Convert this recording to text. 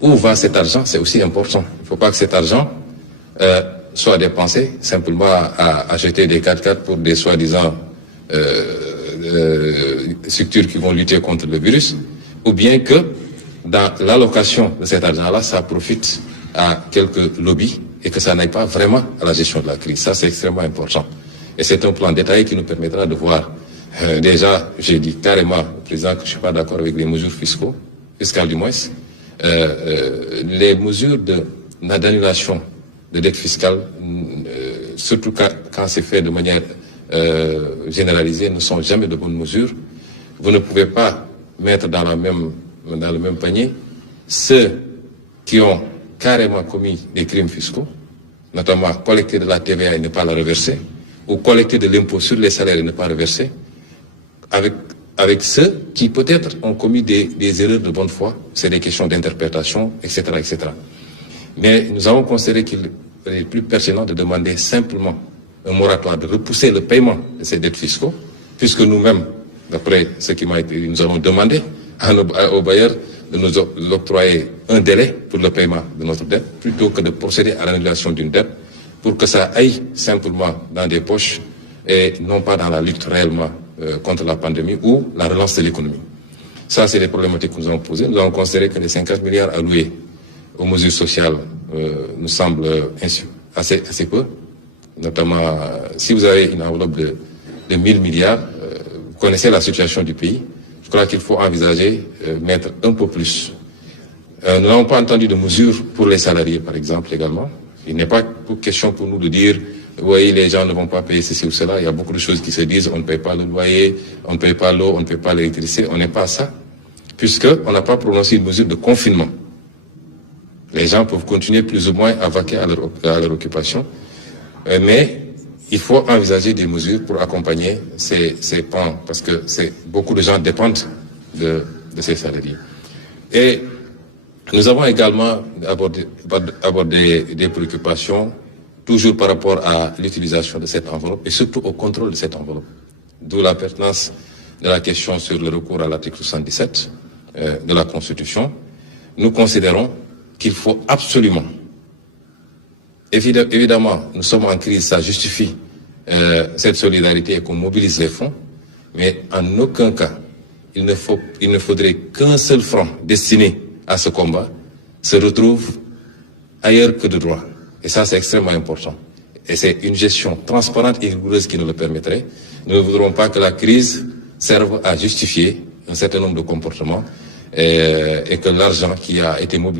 où va cet argent, c'est aussi important. Il ne faut pas que cet argent soit dépensé simplement à acheter des 4x4 pour des soi-disant structures qui vont lutter contre le virus, ou bien que dans l'allocation de cet argent-là, ça profite à quelques lobbies et que ça n'aille pas vraiment à la gestion de la crise. Ça, c'est extrêmement important. Et c'est un plan détaillé qui nous permettra de voir. Déjà, j'ai dit carrément au président que je ne suis pas d'accord avec les mesures fiscales du moins. Les mesures d'annulation de dette fiscale, surtout quand c'est fait de manière généralisée, ne sont jamais de bonnes mesures. Vous ne pouvez pas mettre dans le même panier ceux qui ont carrément commis des crimes fiscaux, notamment collecter de la TVA et ne pas la reverser, ou collecter de l'impôt sur les salaires et ne pas reverser, avec ceux qui peut-être ont commis des erreurs de bonne foi, c'est des questions d'interprétation, etc., etc. Mais nous avons considéré qu'il est plus pertinent de demander simplement un moratoire, de repousser le paiement de ces dettes fiscaux, puisque nous-mêmes, d'après ce qui m'a été dit, nous allons demander aux bailleurs de nous octroyer un délai pour le paiement de notre dette, plutôt que de procéder à l'annulation d'une dette, pour que ça aille simplement dans des poches et non pas dans la lutte réellement contre la pandémie ou la relance de l'économie. Ça, c'est les problématiques que nous avons posées. Nous avons considéré que les 50 milliards alloués aux mesures sociales nous semblent assez peu. Notamment, si vous avez une enveloppe de 1000 milliards, vous connaissez la situation du pays. Je crois qu'il faut envisager mettre un peu plus. Nous n'avons pas entendu de mesures pour les salariés, par exemple, également. Il n'est pas question pour nous de dire, oui, les gens ne vont pas payer ceci ou cela. Il y a beaucoup de choses qui se disent, on ne paye pas le loyer, on ne paye pas l'eau, on ne paye pas l'électricité. On n'est pas à ça, puisqu'on n'a pas prononcé une mesure de confinement. Les gens peuvent continuer plus ou moins à vaquer à leur occupation, mais il faut envisager des mesures pour accompagner ces pans, parce que beaucoup de gens dépendent de ces salariés. Et nous avons également abordé des préoccupations, toujours par rapport à l'utilisation de cette enveloppe et surtout au contrôle de cette enveloppe. D'où la pertinence de la question sur le recours à l'article 77 de la Constitution. Nous considérons qu'il faut absolument, évidemment, nous sommes en crise, ça justifie cette solidarité et qu'on mobilise les fonds, mais en aucun cas, il ne faudrait qu'un seul franc destiné à ce combat se retrouve ailleurs que de droit. Et ça, c'est extrêmement important. Et c'est une gestion transparente et rigoureuse qui nous le permettrait. Nous ne voudrons pas que la crise serve à justifier un certain nombre de comportements et que l'argent qui a été mobilisé